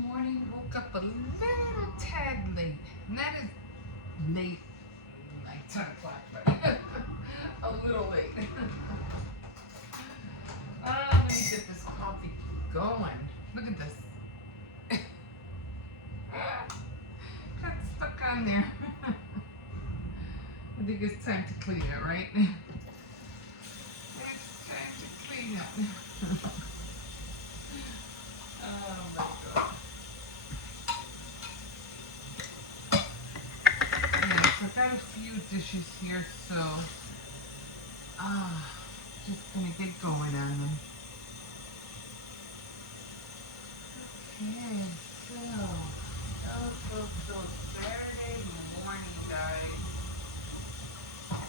morning. Woke up a little tad late. Not as late, like 10 o'clock, but a little late. Let me get this coffee going. Look at this. Got stuck on there. I think it's time to clean it, right? It's time to clean it. Oh my god. Yeah, so I've got a few dishes here, so just gonna get going on them. Okay, so Saturday morning, guys.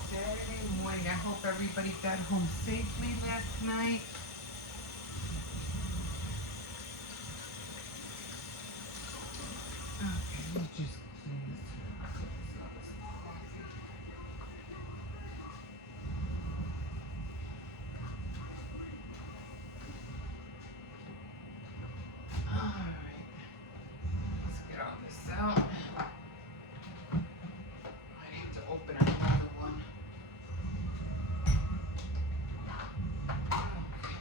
Saturday morning. I hope everybody got home safely last night. Okay, let me just clean this. Alright, let's get all this out. I need to open another one. Okay.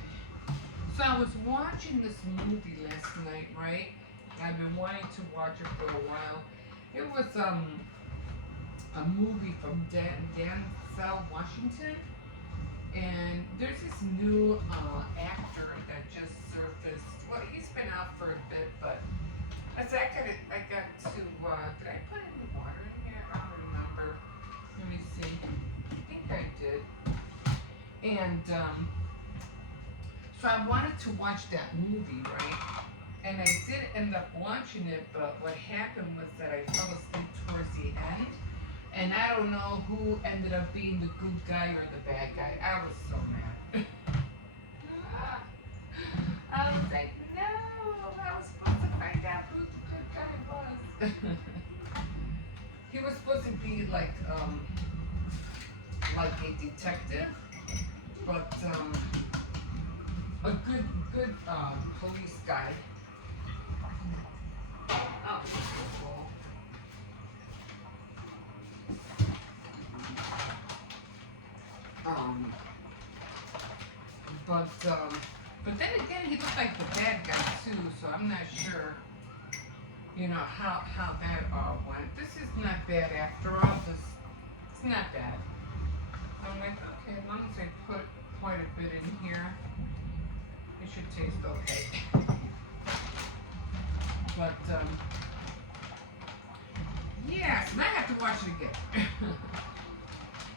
So I was watching this movie last night, right? I've been wanting to watch it for a while. It was a movie from Denzel Washington, and there's this new actor that just surfaced. Well, he's been out for a bit, but I got to. Did I put any water in here? I don't remember. Let me see. I think I did. And so I wanted to watch that movie, right? And I did end up watching it, but what happened was that I fell asleep towards the end. And I don't know who ended up being the good guy or the bad guy. I was so mad. I was like, no, I was supposed to find out who the good guy was. He was supposed to be like a detective, but a good police guy. Oh, cool. Um, but then again, he looked like the bad guy too, so I'm not sure, how that all went. This is not bad after all. It's not bad. I'm like, okay, as long as I put quite a bit in here, it should taste okay. But yeah, so now I have to watch it again.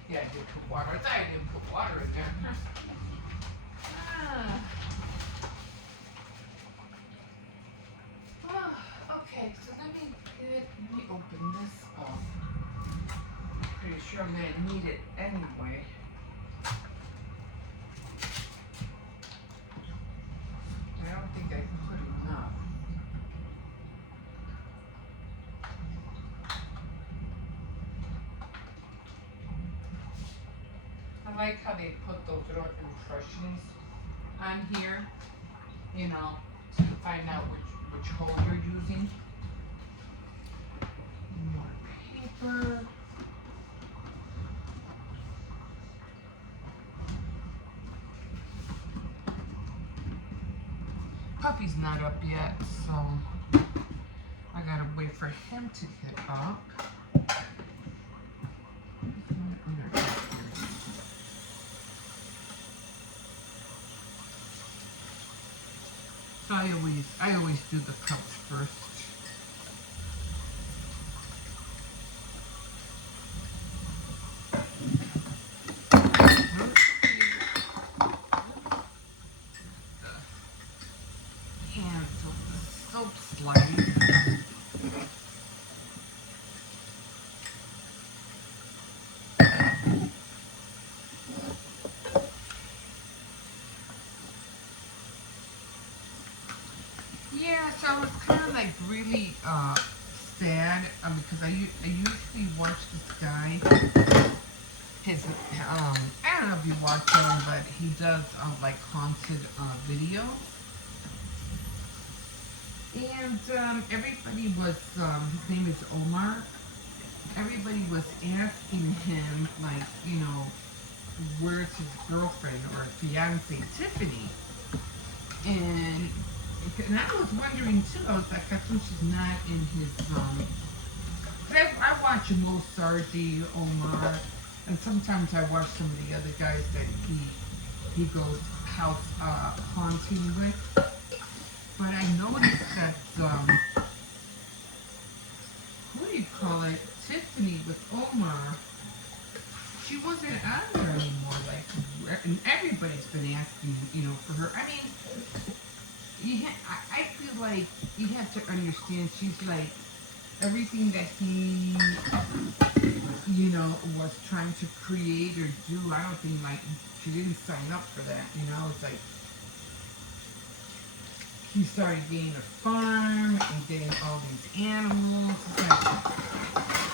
Yeah, I did put water. I thought I didn't put water in there. Okay, so let me open this up. Pretty sure I'm gonna need it anyway. I don't think I put enough. I like how they put those little impressions on here, to find out which hole you're using. More paper. Puppy's not up yet, so I gotta wait for him to get up. So I always do the cups first. Hands of the soap slide. Yeah, so I was kind of like really sad because I usually watch this guy. His I don't know if you watch him, but he does like haunted videos. And everybody was, his name is Omar. Everybody was asking him, like, where's his girlfriend or fiance, Tiffany? And, and I was wondering too. I was like, how come she's not in his, 'cause I watch Mo Sargi, Omar, and sometimes I watch some of the other guys that he goes house haunting with. But I noticed that, what do you call it? Tiffany with Omar, she wasn't on there anymore. Like, and everybody's been asking, for her. I mean, I feel like you have to understand she's like everything that he, was trying to create or do. I don't think like she didn't sign up for that. It's like he started getting a farm and getting all these animals.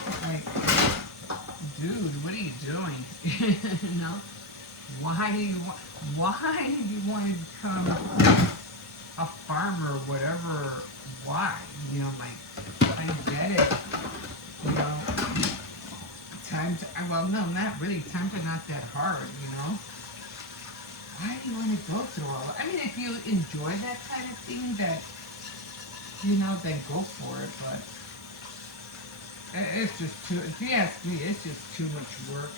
It's like, dude, what are you doing? Why do you want to become a farmer or whatever? Why? Like, I get it. You know, well, no, not really. Times are not that hard. Why do you want to go through all that? I mean, if you enjoy that kind of thing, then go for it. But it's just too, if you ask me, it's just too much work.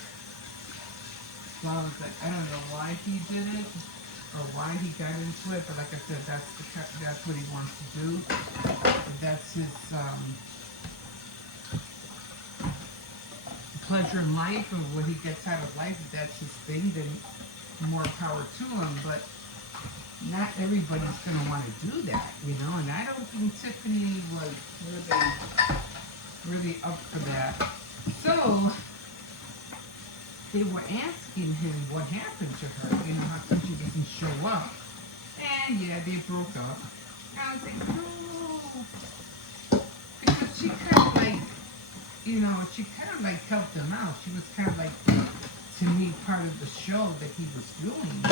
So I was like, I don't know why he did it or why he got into it, but like I said, that's what he wants to do. That's his pleasure in life, and what he gets out of life. If that's his thing, then more power to him. But not everybody's going to want to do that, And I don't think Tiffany was really up for that. So they were asking him what happened to her. How come she doesn't show up? And yeah, they broke up. And I was like, no, because she kind of like, helped him out. She was kind of like, to me, part of the show that he was doing,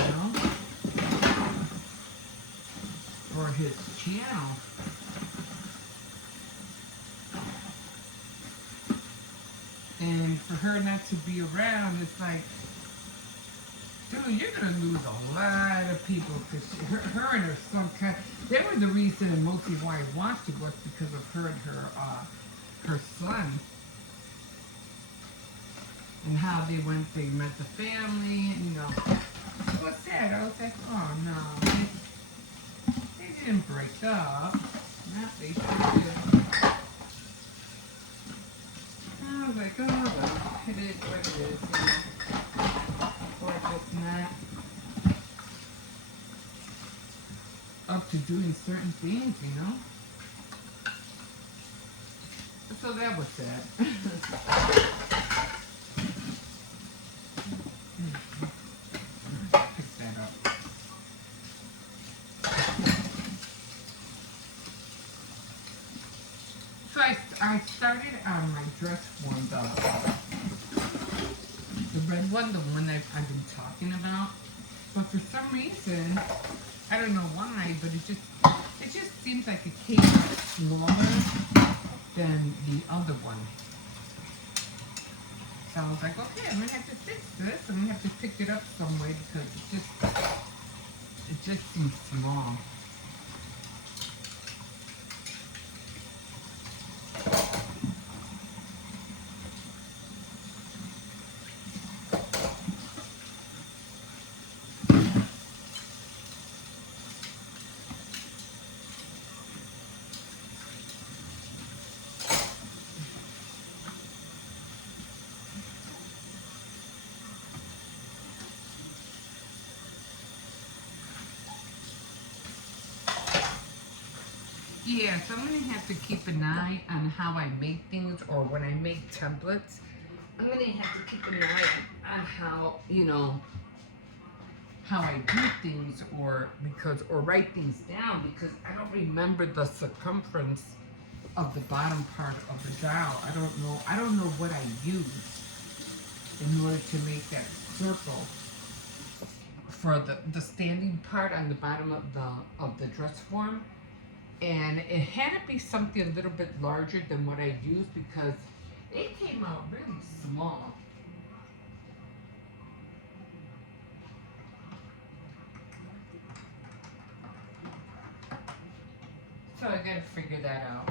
for his channel. And for her not to be around, it's like, dude, you're gonna lose a lot of people because her and her son they were the reason, and mostly why I watched it was because of her and her son, and how they met the family, and it was sad. I was like, oh no, they didn't break up. Not they sure did. I was like, oh well, it is what it is. Or just not up to doing certain things, So that was sad. Pick that up. So I started on my dress one, the red one, the one that I've been talking about. But for some reason, I don't know why, but it just seems like it came smaller than the other one. So I was like, okay, I'm gonna have to fix this. I'm gonna have to pick it up some way because it just seems small. Yeah, so I'm going to have to keep an eye on how I make things, or when I make templates, I'm going to have to keep an eye on how, how I do things, or write things down, because I don't remember the circumference of the bottom part of the dial. I don't know what I used in order to make that circle for the standing part on the bottom of the dress form. and it had to be something a little bit larger than what I used because it came out really small. So I gotta figure that out.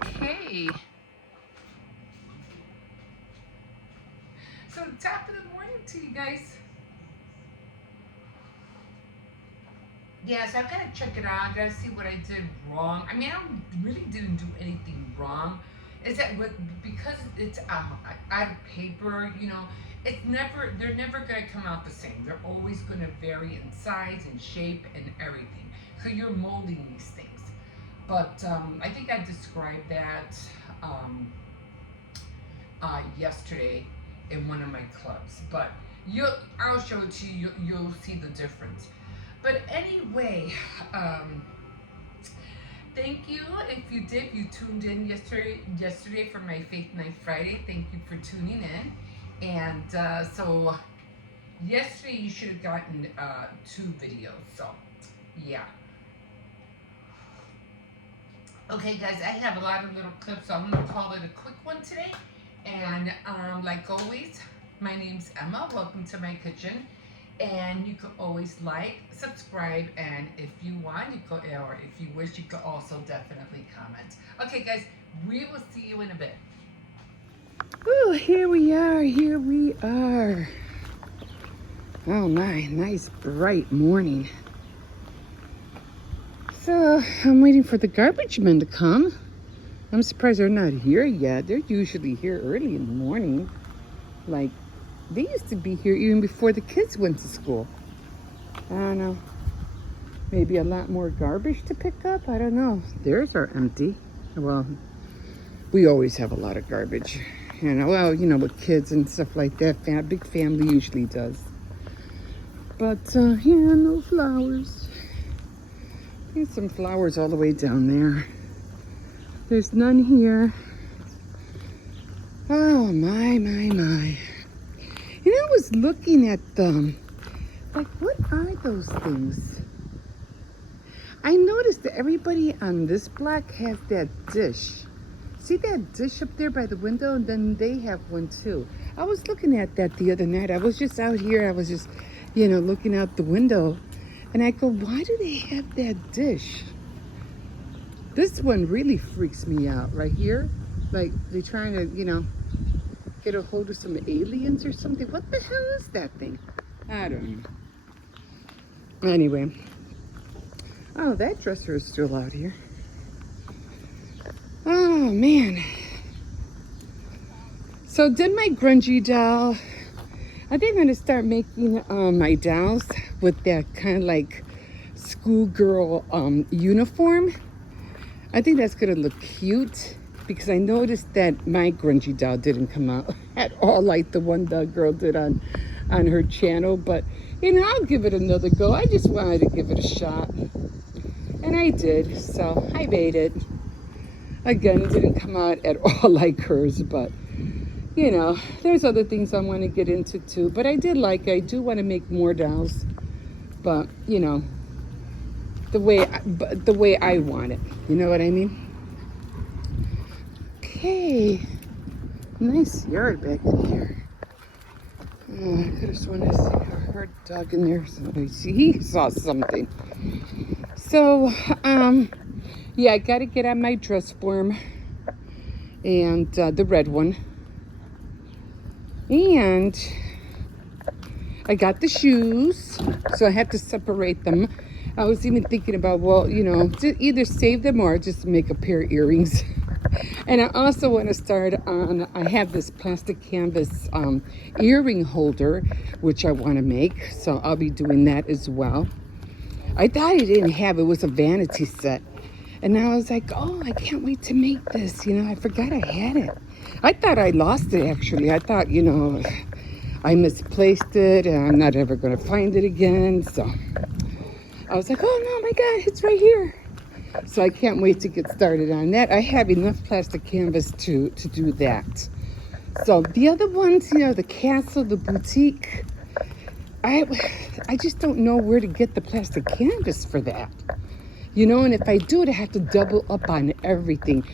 Okay. So top of the morning to you guys. Yes, I gotta check it out. I gotta see what I did wrong. I mean, I really didn't do anything wrong. Is that what because it's out of paper? You know, it's never. They're never gonna come out the same. They're always gonna vary in size and shape and everything. So you're molding these things. But I think I described that um, yesterday in one of my clubs. But I'll show it to you. You'll see the difference. But anyway, thank you if you tuned in yesterday for my Faith Night Friday. Thank you for tuning in. And so yesterday you should have gotten 2 videos. So yeah. Okay, guys, I have a lot of little clips, so I'm gonna call it a quick one today. And like always, my name's Emma. Welcome to my kitchen. And you can always like, subscribe, and if you want, you could, or if you wish, you could also definitely comment. Okay, guys, we will see you in a bit. Oh, here we are. Here we are. Oh my, nice bright morning. So I'm waiting for the garbage men to come. I'm surprised they're not here yet. They're usually here early in the morning. Like, they used to be here even before the kids went to school. I don't know. Maybe a lot more garbage to pick up? I don't know. Theirs are empty. Well, we always have a lot of garbage. You know, well, you know, with kids and stuff like that. Big family usually does. But, yeah, no flowers. There's some flowers all the way down there. There's none here. Oh, my. You know, I was looking at them. Like, what are those things? I noticed that everybody on this block has that dish. See that dish up there by the window? And then they have one too. I was looking at that the other night. I was just out here. I was just, you know, looking out the window. And I go, why do they have that dish? This one really freaks me out right here. Like, they're trying to, you know, get a hold of some aliens or something. What the hell is that thing? I don't know. Anyway. Oh, that dresser is still out here. Oh, man. So did my grungy doll. I think I'm going to start making my dolls with that kind of like schoolgirl uniform. I think that's going to look cute. Because I noticed that my grungy doll didn't come out at all like the one the girl did on her channel. But, you know, I'll give it another go. I just wanted to give it a shot. And I did. So I made it. Again, it didn't come out at all like hers. But, you know, there's other things I want to get into too. But I do want to make more dolls. But, you know, the way I want it. You know what I mean? Okay, nice yard back in here. I could have sworn I heard a dog in there. So he saw something. So, yeah, I got to get on my dress form and the red one. And I got the shoes, so I had to separate them. I was even thinking about, well, you know, to either save them or just make a pair of earrings. And I also want to start on, I have this plastic canvas earring holder, which I want to make. So I'll be doing that as well. I thought I didn't have it. It was a vanity set. And I was like, oh, I can't wait to make this. You know, I forgot I had it. I thought I lost it, actually. I thought, you know, I misplaced it and I'm not ever going to find it again. So I was like, oh, no, my God, it's right here. So I can't wait to get started on that. I have enough plastic canvas to do that. So the other ones, the castle, the boutique, I just don't know where to get the plastic canvas for that. And if I do it, I have to double up on everything.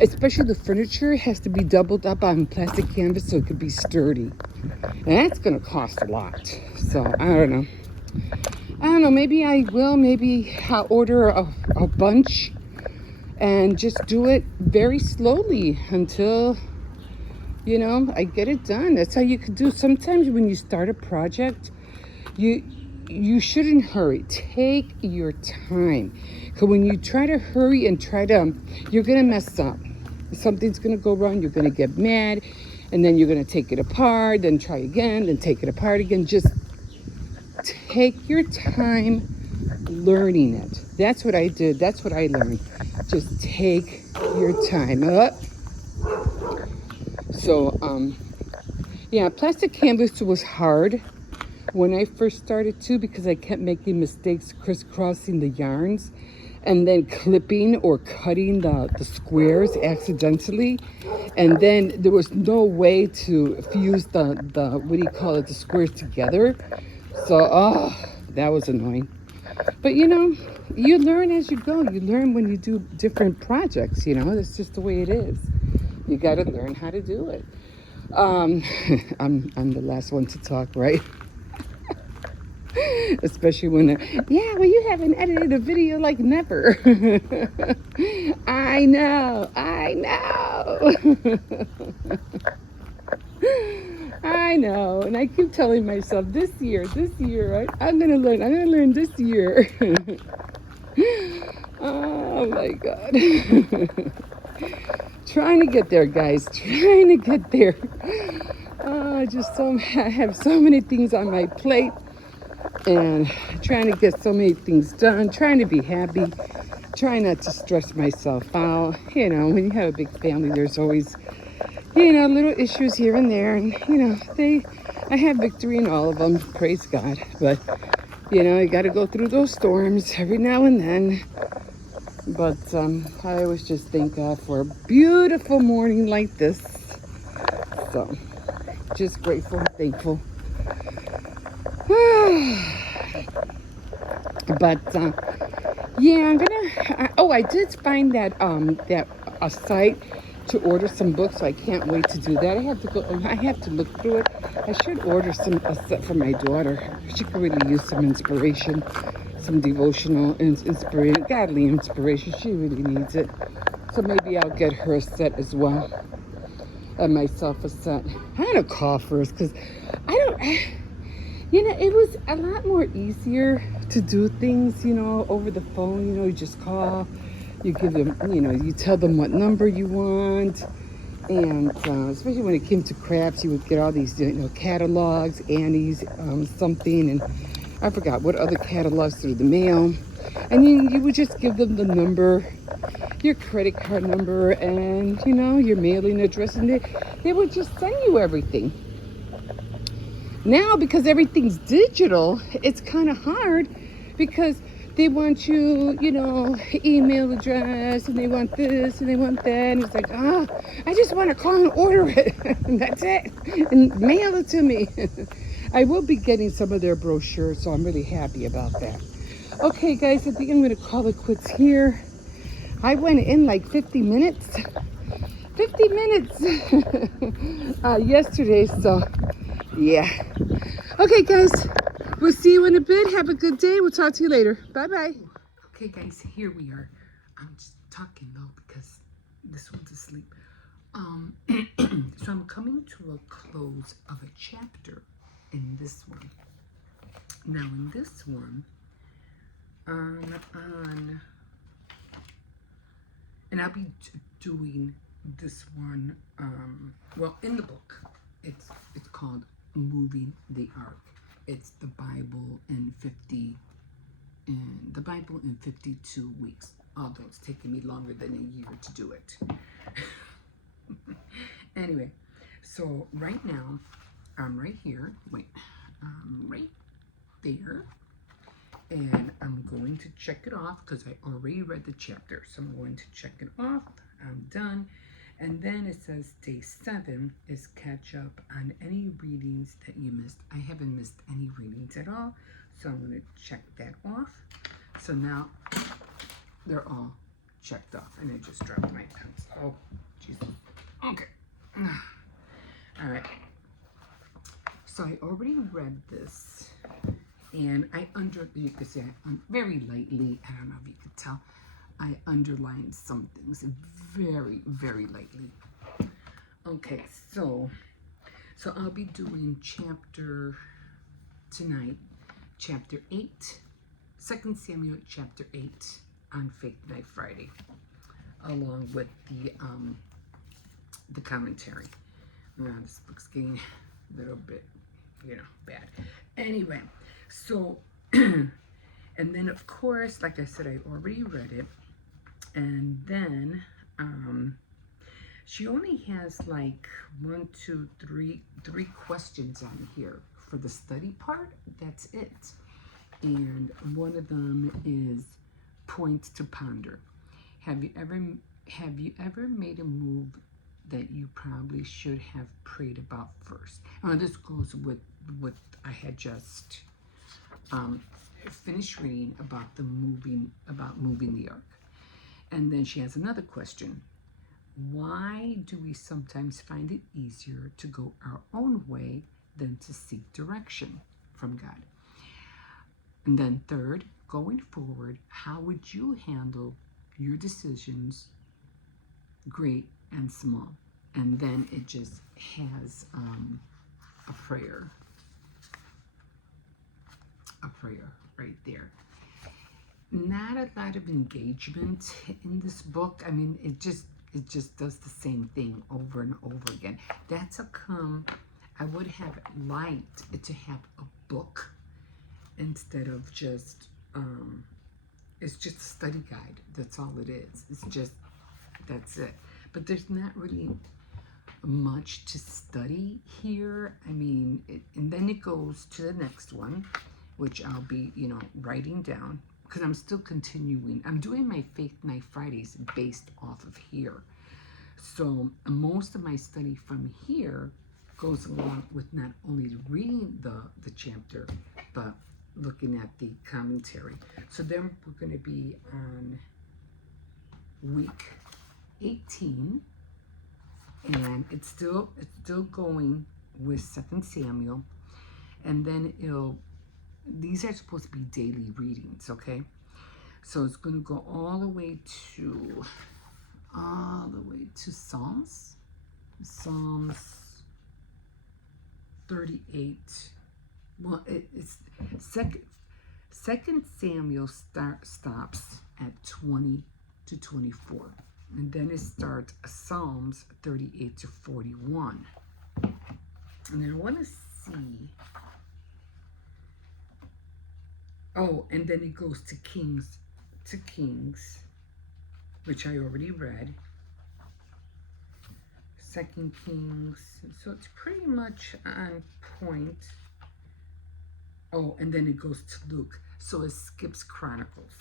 Especially the furniture has to be doubled up on plastic canvas so it could be sturdy. And that's going to cost a lot. So I don't know. Maybe I will. Maybe I'll order a bunch and just do it very slowly until, I get it done. That's how you could do. Sometimes when you start a project, you shouldn't hurry. Take your time. Because when you try to hurry and you're going to mess up. Something's going to go wrong. You're going to get mad. And then you're going to take it apart. Then try again. Then take it apart again. Just take your time learning it. That's what I did. That's what I learned. Just take your time. So, plastic canvas was hard when I first started too, because I kept making mistakes crisscrossing the yarns and then clipping or cutting the squares accidentally. And then there was no way to fuse the squares together. So, that was annoying. But you learn as you go. You learn when you do different projects, that's just the way it is. You got to learn how to do it. I'm the last one to talk, right? Especially when, you haven't edited a video like never. I know. I know. And I keep telling myself this year, I'm going to learn this year. Oh my God. Trying to get there, guys. Trying to get there. I have so many things on my plate. And trying to get so many things done, trying to be happy, trying not to stress myself out. When you have a big family, there's always, little issues here and there. And, I have victory in all of them, praise God. But, you got to go through those storms every now and then. But I always just thank God for a beautiful morning like this. So, just grateful and thankful. But I'm gonna. I did find that a site to order some books, so I can't wait to do that. I have to look through it. I should order a set for my daughter. She could really use some inspiration, some devotional inspiration, godly inspiration. She really needs it. So maybe I'll get her a set as well, and myself a set. I'm gonna call first because it was a lot more easier to do things, over the phone. You just call, you give them, you tell them what number you want. And especially when it came to crafts, you would get all these, catalogs, Annie's, something, and I forgot what other catalogs through the mail. And you would just give them the number, your credit card number, and, your mailing address, and they would just send you everything. Now, because everything's digital, it's kind of hard because they want you, email address, and they want this, and they want that, and it's like, I just want to call and order it, and that's it, and mail it to me. I will be getting some of their brochures, so I'm really happy about that. Okay, guys, I think I'm going to call it quits here. I went in like 50 minutes. 50 minutes yesterday, so yeah. Okay, guys, we'll see you in a bit. Have a good day. We'll talk to you later. Bye-bye. Okay, guys, here we are. I'm just talking, though, because this one's asleep. So I'm coming to a close of a chapter in this one. Now, in this one, and I'll be doing this one, in the book, it's called Moving the Ark. It's the Bible in 52 weeks, although it's taken me longer than a year to do it. Anyway, so right now, I'm right here. Wait, I'm right there. And I'm going to check it off because I already read the chapter. So I'm going to check it off. I'm done. And then it says day 7 is catch up on any readings that you missed. I haven't missed any readings at all, so I'm going to check that off. So now they're all checked off, and I just dropped my pens. Oh, Jesus. Okay. All right. So I already read this, and you can see very lightly, I don't know if you could tell, I underlined some things very, very lightly. Okay, so I'll be doing tonight, chapter 8, 2 Samuel chapter 8 on Faith Night Friday, along with the commentary. This book's getting a little bit, bad. Anyway, so, and then of course, like I said, I already read it. And then she only has like 1, 2, 3 questions on here for the study part. That's it. And one of them is points to ponder. Have you ever made a move that you probably should have prayed about first? This goes with what I had just finished reading about moving the ark. And then she has another question. Why do we sometimes find it easier to go our own way than to seek direction from God? And then third, going forward, how would you handle your decisions, great and small? And then it just has a prayer right there. Not a lot of engagement in this book. I mean, it just does the same thing over and over again. That's how come I would have liked it to have a book instead of just it's just a study guide. That's all it is. That's it. But there's not really much to study here. I mean, and then it goes to the next one, which I'll be, writing down, because I'm still continuing. I'm doing my Faith Night Fridays based off of here. So most of my study from here goes along with not only reading the chapter, but looking at the commentary. So then we're going to be on week 18, and it's still going with 2 Samuel, and then these are supposed to be daily readings, okay? So it's going to go all the way to Psalms 38. Well, it's Second Samuel stops at 20 to 24, and then it starts Psalms 38 to 41. And then I want to see. Oh, and then it goes to Kings, which I already read. 2 Kings, so it's pretty much on point. Oh, and then it goes to Luke, so it skips Chronicles.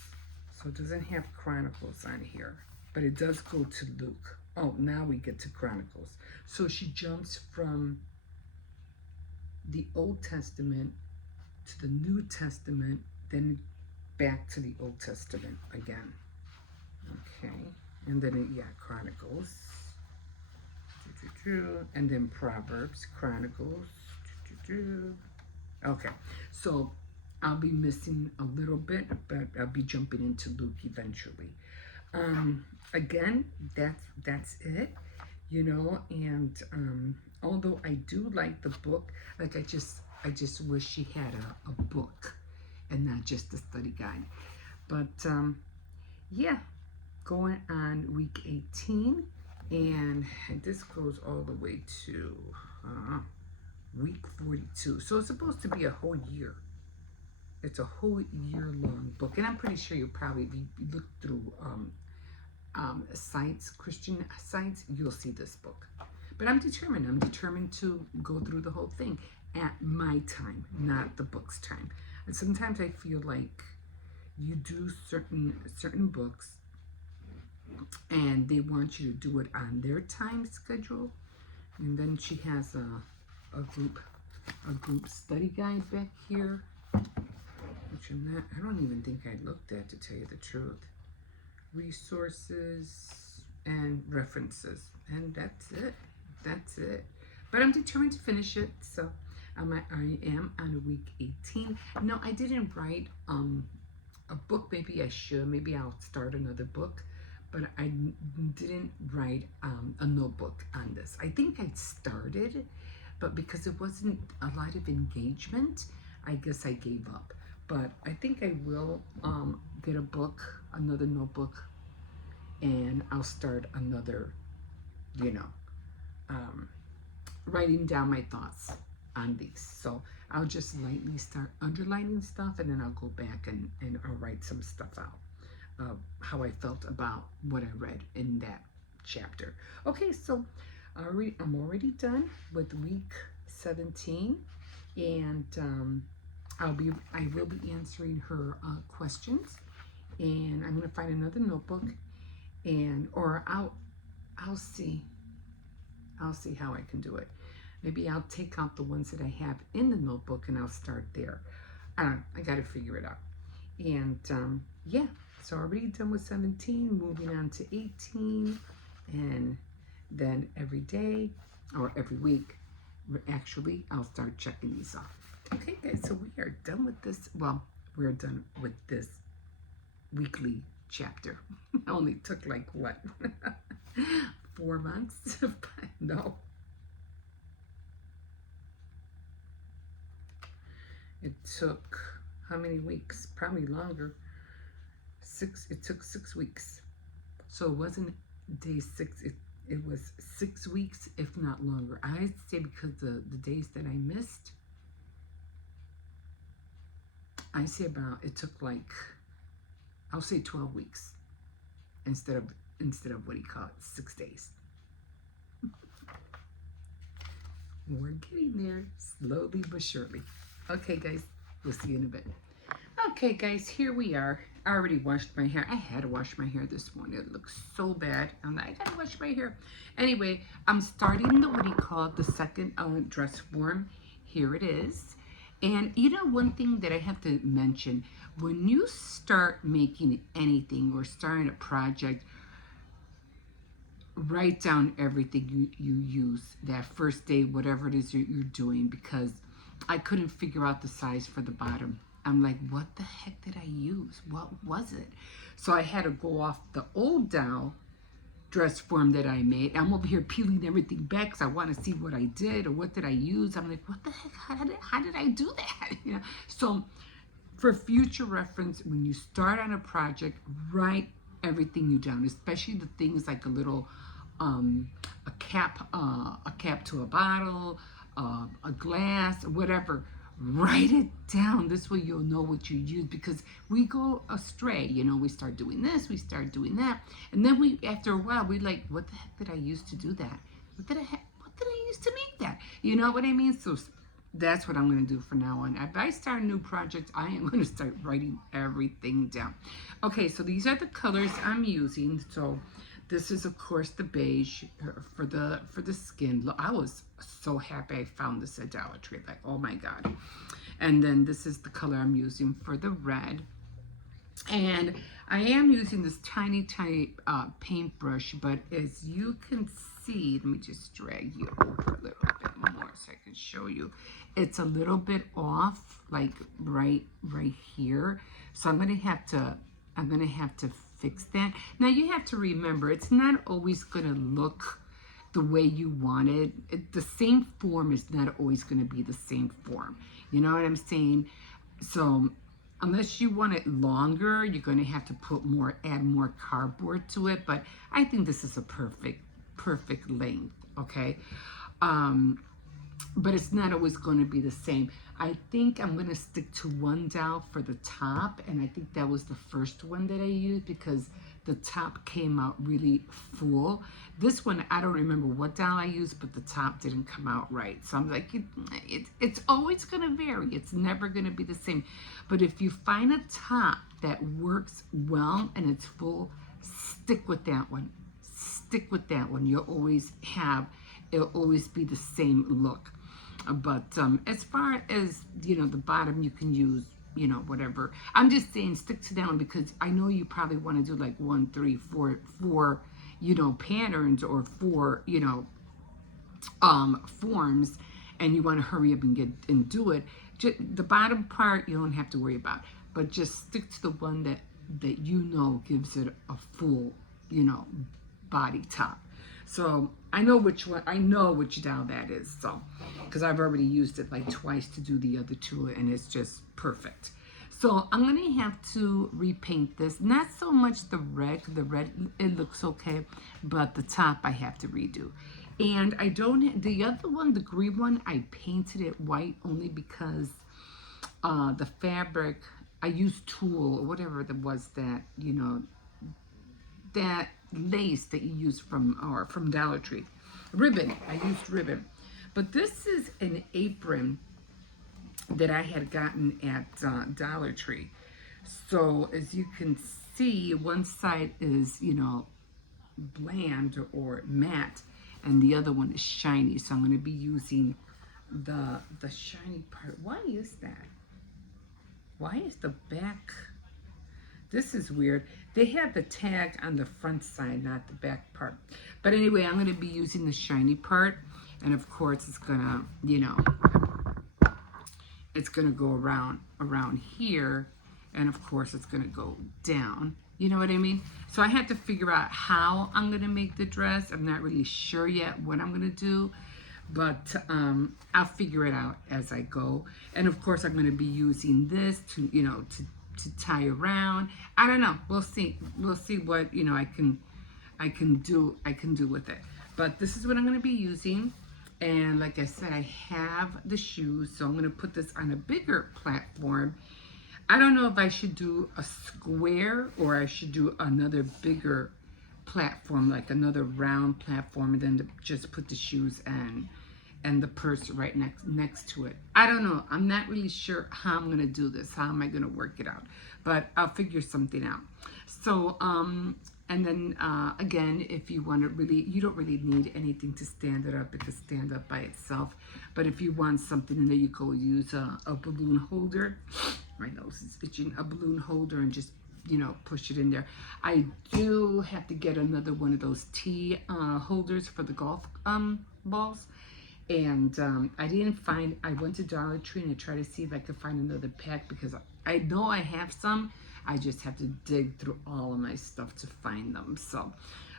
So it doesn't have Chronicles on here, but it does go to Luke. Oh, now we get to Chronicles. So she jumps from the Old Testament to the New Testament, then back to the Old Testament again. Okay, and then Chronicles, and then Proverbs, Chronicles. Okay, so I'll be missing a little bit, but I'll be jumping into Luke eventually. Again, that's it, and although I do like the book, like I just wish she had a book and not just a study guide. But going on week 18, and this goes all the way to week 42. So it's supposed to be a whole year. It's a whole year-long book, and I'm pretty sure you'll probably look through Christian sites, you'll see this book. But I'm determined to go through the whole thing at my time, not the book's time. And sometimes I feel like you do certain books and they want you to do it on their time schedule. And then she has a group study guide back here, which I don't even think I looked at, to tell you the truth. Resources and references, and that's it. But I'm determined to finish it, so I am on week 18. No, I didn't write a book. Maybe I should. Maybe I'll start another book, but I didn't write a notebook on this. I think I started, but because it wasn't a lot of engagement, I guess I gave up. But I think I will get a book, another notebook, and I'll start another, writing down my thoughts on these. So I'll just lightly start underlining stuff, and then I'll go back and I'll write some stuff out, how I felt about what I read in that chapter. Okay, so I'm already done with week 17, and I will be answering her questions, and I'm gonna find another notebook, or I'll see how I can do it. Maybe I'll take out the ones that I have in the notebook and I'll start there. I don't know, I gotta figure it out. And yeah, so already done with 17, moving on to 18, and then every day or every week, actually, I'll start checking these off. Okay guys, so we are done with this. Well, we're done with this weekly chapter. It only took like what, 4 months? No. It took how many weeks? Probably longer. It took 6 weeks. So it wasn't day 6, it was 6 weeks, if not longer. I'd say because the days that I missed, I say it took like, I'll say 12 weeks instead of what do you call it, 6 days. We're getting there, slowly but surely. Okay guys, we'll see you in a bit. Okay guys, here we are. I already washed my hair. I had to wash my hair this morning. It looks so bad. I'm like, I gotta wash my hair. Anyway, I'm starting the, what do you call it, the second dress form. Here it is. And you know, one thing that I have to mention, when you start making anything or starting a project, write down everything you use that first day, whatever it is you're doing, because I couldn't figure out the size for the bottom. I'm like, what the heck did I use? What was it? So I had to go off the old doll dress form that I made. I'm over here peeling everything back because I want to see what I did or what did I use. I'm like, what the heck? How did I do that? You know? So for future reference, when you start on a project, write everything you down, especially the things like a little a cap to a bottle, a glass, whatever. Write it down. This way you'll know what you use, because we go astray. You know, we start doing this, we start doing that, and then after a while, we like, what the heck did I use to do that? What did I use to make that? You know what I mean? So that's what I'm going to do from now on. If I start a new project, I am going to start writing everything down. Okay, so these are the colors I'm using. So this is, of course, the beige for the skin. I was so happy I found this at Dollar Tree. Like, oh my God. And then this is the color I'm using for the red. And I am using this tiny paintbrush, but as you can see, let me just drag you over a little bit more so I can show you. It's a little bit off, like right here. So I'm gonna have to fix that. Now you have to remember, it's not always gonna look the way you want it. The same form is not always gonna be the same form. You know what I'm saying? So unless you want it longer, you're gonna have to add more cardboard to it. But I think this is a perfect length, okay? But it's not always going to be the same. I think I'm going to stick to one dowel for the top, and I think that was the first one that I used because the top came out really full. This one, I don't remember what dowel I used, but the top didn't come out right. So I'm like, it's always going to vary. It's never going to be the same. But if you find a top that works well and it's full, stick with that one. Stick with that one. You'll always have, it'll always be the same look. But as far as, you know, the bottom, you can use, you know, whatever. I'm just saying stick to that one because I know you probably want to do like 1, 3, 4, you know, patterns or 4, you know, forms, and you want to hurry up and get and do it. Just, the bottom part you don't have to worry about, but just stick to the one that you know gives it a full, you know, body top. So I know which one, I know which dowel that is, so because I've already used it like twice to do the other two, and it's just perfect. So I'm gonna have to repaint this. Not so much the red it looks okay, but the top I have to redo. And I don't, the other one, the green one, I painted it white only because the fabric, I used tulle or whatever it was that, you know, that lace that you use from Dollar Tree. Ribbon, I used ribbon. But this is an apron that I had gotten at Dollar Tree. So as you can see, one side is, you know, bland or matte, and the other one is shiny. So I'm going to be using the shiny part. Why is that? Why is the back? This is weird. They have the tag on the front side, not the back part. But anyway, I'm going to be using the shiny part. And of course, it's going to, you know, it's going to go around here. And of course, it's going to go down. You know what I mean? So I had to figure out how I'm going to make the dress. I'm not really sure yet what I'm going to do. But I'll figure it out as I go. And of course, I'm going to be using this to, you know, to tie around. I don't know. We'll see. We'll see what, you know, I can do with it. But this is what I'm going to be using. And like I said, I have the shoes, so I'm going to put this on a bigger platform. I don't know if I should do a square or I should do another bigger platform, like another round platform, and then just put the shoes and the purse right next to it. I don't know. I'm not really sure how I'm going to do this. How am I going to work it out? But I'll figure something out. So, and then again, if you want to really, you don't really need anything to stand it up. It can stand up by itself. But if you want something in there, you go use a balloon holder. My nose is itching. A balloon holder and just, you know, push it in there. I do have to get another one of those tea holders for the golf balls. And I didn't find, I went to Dollar Tree and I tried to see if I could find another pack because I know I have some. I just have to dig through all of my stuff to find them. So,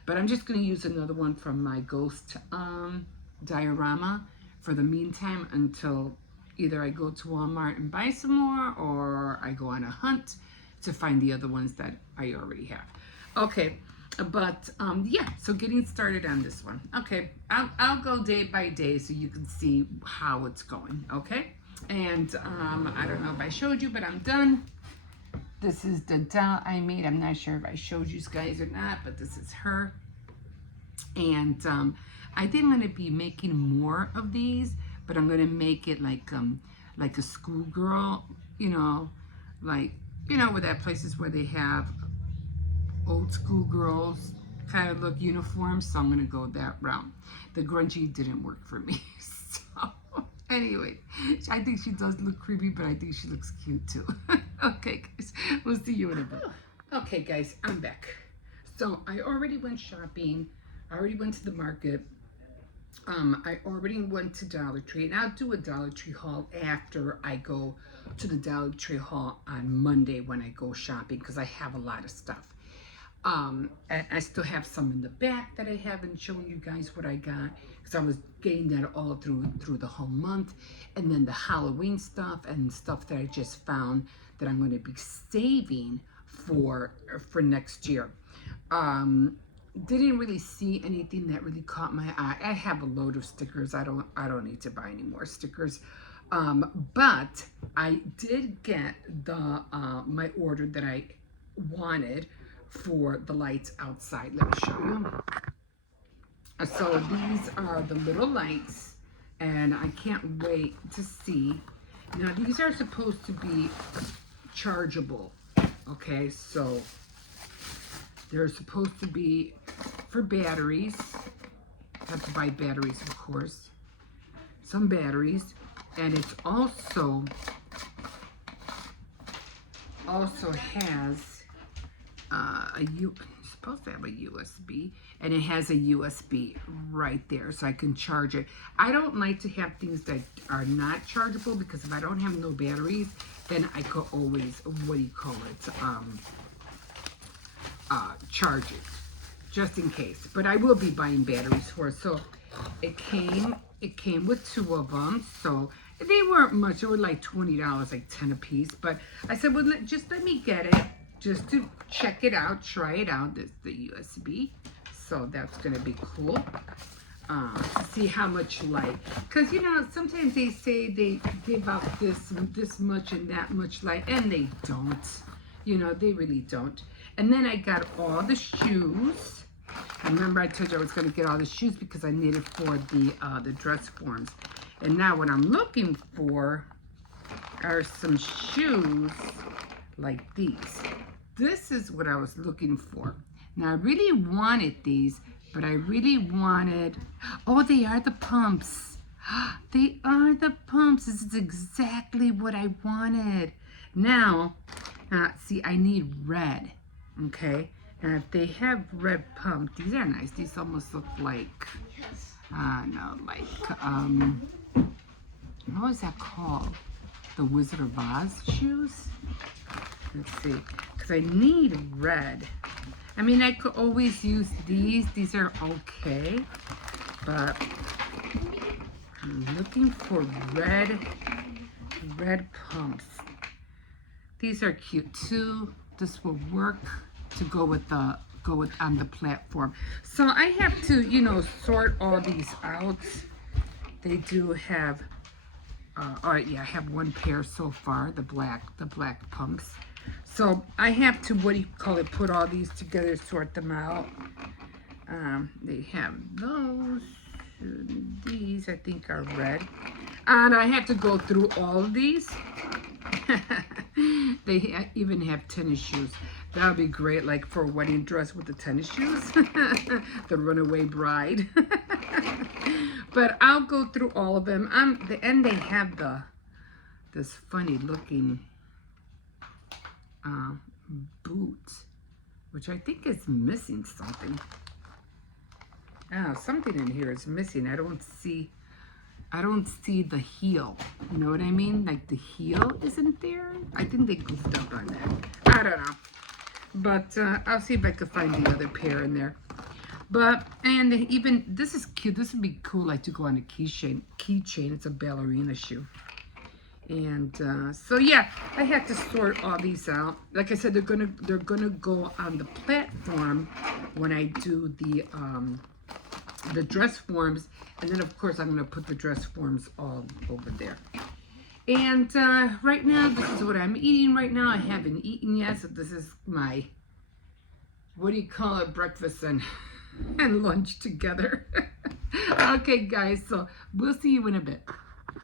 but I'm just going to use another one from my Ghost diorama for the meantime until either I go to Walmart and buy some more or I go on a hunt to find the other ones that I already have. Okay, but yeah, so getting started on this one. Okay, I'll go day by day so you can see how it's going, okay? And I don't know if I showed you, but I'm done. This is the doll I made. I'm not sure if I showed you guys or not, but this is her. And I think I'm going to be making more of these, but I'm going to make it like a schoolgirl, you know, like, you know, where that places where they have old school girls kind of look uniforms. So I'm going to go that route. The grungy didn't work for me. So anyway, I think she does look creepy, but I think she looks cute too. Okay, guys, we'll see you in a bit. Okay, guys, I'm back. So I already went shopping. I already went to the market. I already went to Dollar Tree, and I'll do a Dollar Tree haul after I go to the Dollar Tree haul on Monday when I go shopping because I have a lot of stuff. And I still have some in the back that I haven't shown you guys what I got because I was getting that all through the whole month, and then the Halloween stuff and stuff that I just found that I'm going to be saving for next year. Didn't really see anything that really caught my eye. I have a load of stickers. I don't need to buy any more stickers. But I did get the my order that I wanted for the lights outside. Let me show you. So these are the little lights, and I can't wait to see. Now these are supposed to be chargeable. Okay, so They're supposed to be for batteries. Have to buy batteries, of course. Some batteries. And it's also has supposed to have a USB, and it has a USB right there, so I can charge it. I don't like to have things that are not chargeable, because if I don't have no batteries, then I could always, charge it, just in case. But I will be buying batteries for it. So it came with 2 of them, so they weren't much. They were like $20, like 10 a piece. But I said, well, just let me get it, just to check it out, try it out. This the USB, so that's gonna be cool. To see how much light, because sometimes they say they give out this much and that much light, and they don't. They really don't. And then I got all the shoes. I remember I told you I was going to get all the shoes because I needed for the dress forms. And now what I'm looking for are some shoes like these. This is what I was looking for. Now I really wanted these, but I really wanted, oh, they are the pumps. They are the pumps. This is exactly what I wanted. Now, see, I need red, okay? And if they have red pumps, these are nice. These almost look like, what was that called? The Wizard of Oz shoes? Let's see, because I need red. I mean, I could always use these. These are okay, but I'm looking for red pumps. These are cute too. This will work to go with on the platform. So I have to, sort all these out. They do have, all right, yeah, I have 1 pair so far, the black pumps. So I have to, put all these together, sort them out. They have those. These, I think, are red. And I have to go through all of these. They even have tennis shoes. That would be great, like for a wedding dress with the tennis shoes. The runaway bride. But I'll go through all of them. And they have this funny looking boot, which I think is missing something. Something in here is missing. I don't see the heel. You know what I mean? Like the heel isn't there. I think they goofed up on that. I don't know. But I'll see if I can find the other pair in there. But, and even, this is cute. This would be cool, like to go on a keychain. It's a ballerina shoe. And so yeah, I have to sort all these out. Like I said, they're gonna go on the platform when I do the dress forms, and then of course I'm gonna put the dress forms all over there. And right now, this is what I'm eating right now. I haven't eaten yet, so this is my, breakfast and lunch together. Okay, guys, so we'll see you in a bit.